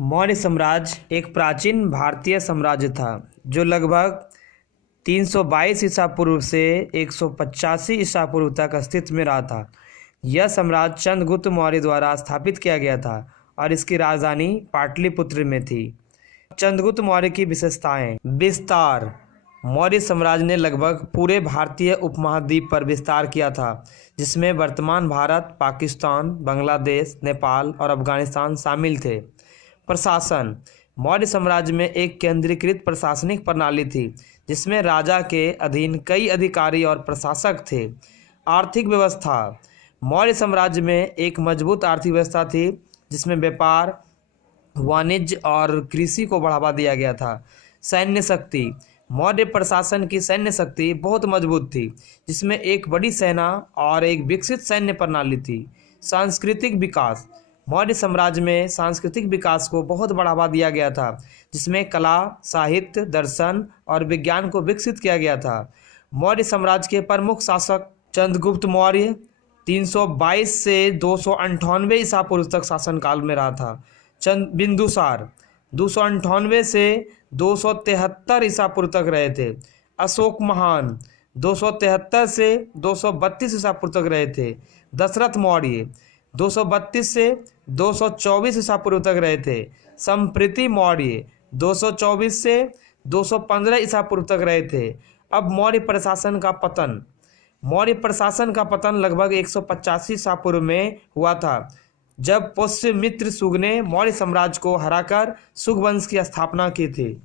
मौर्य साम्राज्य एक प्राचीन भारतीय साम्राज्य था जो लगभग 322 ईसा पूर्व से 185 ईसा पूर्व तक अस्तित्व में रहा था। यह साम्राज्य चंद्रगुप्त मौर्य द्वारा स्थापित किया गया था और इसकी राजधानी पाटलिपुत्र में थी। चंद्रगुप्त मौर्य की विशेषताएं। विस्तार। मौर्य साम्राज्य ने लगभग पूरे भारतीय उपमहाद्वीप पर विस्तार किया था, जिसमें वर्तमान भारत, पाकिस्तान, बांग्लादेश, नेपाल और अफगानिस्तान शामिल थे। प्रशासन। मौर्य साम्राज्य में एक केंद्रीकृत प्रशासनिक प्रणाली थी जिसमें राजा के अधीन कई अधिकारी और प्रशासक थे। आर्थिक व्यवस्था। मौर्य साम्राज्य में एक मजबूत आर्थिक व्यवस्था थी जिसमें व्यापार, वाणिज्य और कृषि को बढ़ावा दिया गया था। सैन्य शक्ति। मौर्य प्रशासन की सैन्य शक्ति बहुत मजबूत थी जिसमें एक बड़ी सेना और एक विकसित सैन्य प्रणाली थी। सांस्कृतिक विकास। मौर्य साम्राज्य में सांस्कृतिक विकास को बहुत बढ़ावा दिया गया था जिसमें कला, साहित्य, दर्शन और विज्ञान को विकसित किया गया था। मौर्य साम्राज्य के प्रमुख शासक। चंद्रगुप्त मौर्य 322 से 298 ईसा पूर्व तक शासनकाल में रहा था। बिंदुसार 298 से 273 ईसा पूर्व तक रहे थे। अशोक महान 273 से 232 ईसा पूर्व तक रहे थे। दशरथ मौर्य 232 से 224 ईसा पूर्व तक रहे थे। संप्रीति मौर्य 224 से 215 ईसा पूर्व तक रहे थे। अब मौर्य प्रशासन का पतन। मौर्य प्रशासन का पतन लगभग 185 ईसा पूर्व में हुआ था, जब पुष्यमित्र शुंग ने मौर्य साम्राज्य को हराकर शुंग वंश की स्थापना की थी।